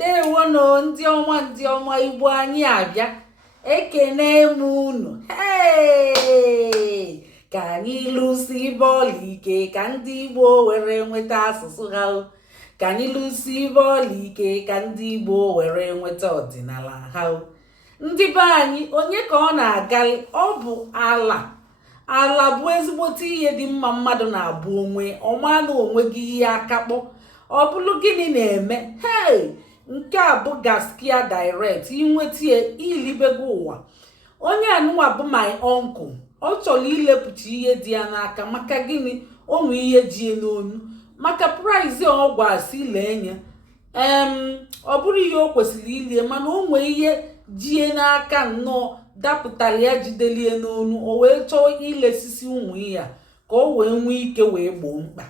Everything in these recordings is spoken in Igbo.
ndewono ndị ọma Igbo anyị abịa ekene m unu. Ka anyị lụsi bọọlụ ike ka ndị Igbo were nweta asụsụ ha. Ka anyị lụsi bọọlụ ike ka ndị Igbo were nweta ọdịnala ha. Ndị be anyị, onye ka ọ na-agali? Ọ bụ ala bụ ezigbote ihe dị mma mmadụ na-abụ onwe ọma na onwe gị ihe akakpọ. Ọ bụrụ gịnị na-eme? Nke a bụ Gaskia direct inwetie ilibego ụwa. Onye anụnwa bụ my uncle. Ọ chọrọ ilepụcha ihe dị ya n'aka maka gịnị? Onwe ihe ji n'onu maka price ọ gwasị lenye ọ bụrụ ihe o kwesịrị ilie, mana o nwee ihe jie n'aka nnọọ dapụtara ya jidelie n'onu. O wee chọọ ilesisi ụmụ ya ka o wee nwee ike wee gboo mkpa.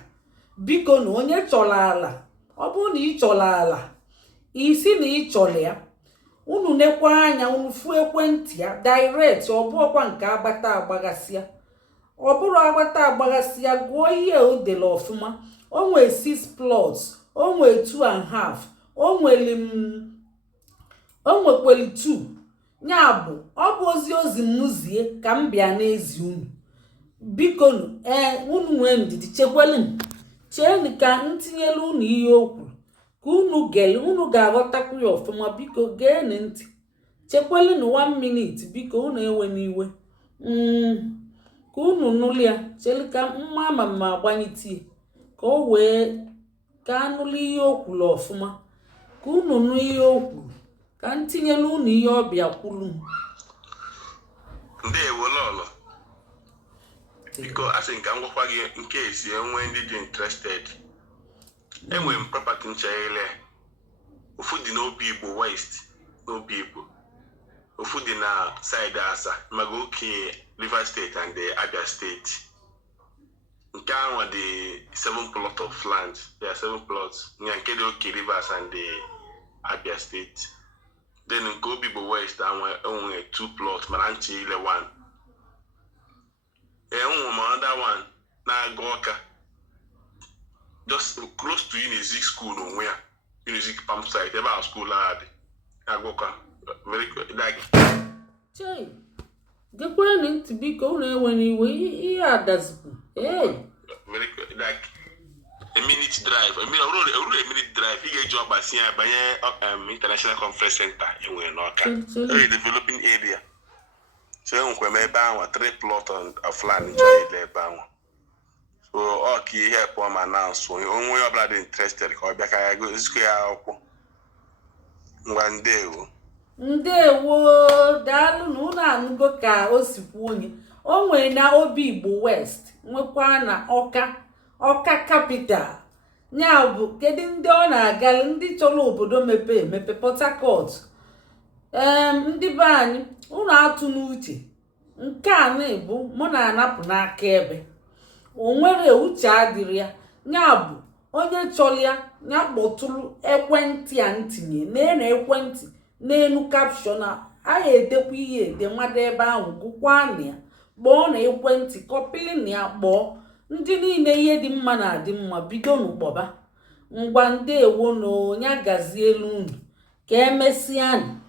Biko na onye chọrọ ala, ọ bụrụ na ị chọrọ ala, isi na ị chọrọ ya, unu nekwa anya, unu fụ ekwentị ya direct. Ọ bụrụkwa nke agbata agbagasịa, ọ bụrụ agbata agbagasịa, gụọ ihe o dere ọfụma. O nwee 6 plots, o nwee 2.5, o nwekwere 2. Ya bụ ọ bụ ozi mụzie ka m bịa n'ezi unu. Biko unu nwee ndidi, cheenu ka ntinyelu unu ihe okwu ka unu gele, unu ga-aghọtakwu ya ọfụma. Biko geenu ntị, chekwelunu 1 minute. Biko unu ewe n'iwe, ka unu nụlụ ya. Chelu ka mma agbanyetie ka o wee ka anụlụ ihe okwulu ọfụma, ka unu nụ ihe okwu, ka ntinyelu unu ihe ọbịa kwulu. Ndewo lolo. Biko asị nka m gwakwa gị nke esi enwe ndị dị interested. Enwe m property nchaghele. Ofu dị na Obigbo West, Obigbo. Ofu dị na side Asa, Magoke, River State and the Abia State. Nke ahụ dị 7 plots of land. There are 7 plots. Nke dị Oke Rivers and the Abia State. Then nke Obigbo West enwe 2 plots, mana nchi ile 1. Another one na Agu Awka, just close to Unizik school onwe ya, Unizik pump site, ebe a school ad Agu Awka, like gekwenu ntị biko, unu enwe n'iwe ihe adazikwu. Like a minute drive, a minute drive, you get your bus here by International Conference Center in Awka, very developing area. So ebe ahụ 3 plots of land enjoy ebe ahụ. So ọ ka ihe help m announce onwe ọbụla dị interested ka ọ bịa ka ya go ezikọ ya akwụkwọ. Ngwa ndewo daalụ na unu anụgo ka o si kwu onye. O nwere na Obigbo West, nwekwa na Ọka capital. Ya bụ kedu ndị ọ na-agali? Ndị chọrọ obodo mepe emepe, Port Harcourt. Ndị be anyị, unu atụ n'uche. Nke a na-ebu mụ na-anapụ n'aka ebe o nwere uche adịrị ya. Ya bụ onye chọrọ ya kpọtụrụ ekwentị a ntinye na ekwentị n'elu caption a edekwa ihe ede mmadụ ebe ahụ, gụkwa na ya, kpọọ na ekwentị, kọpịlị na ya, kpọọ ndị niile ihe dị mma na adị mma. Bido n'ụkpọba. Ngwa ndewo na onye gazielu unu, ka emesịanụ.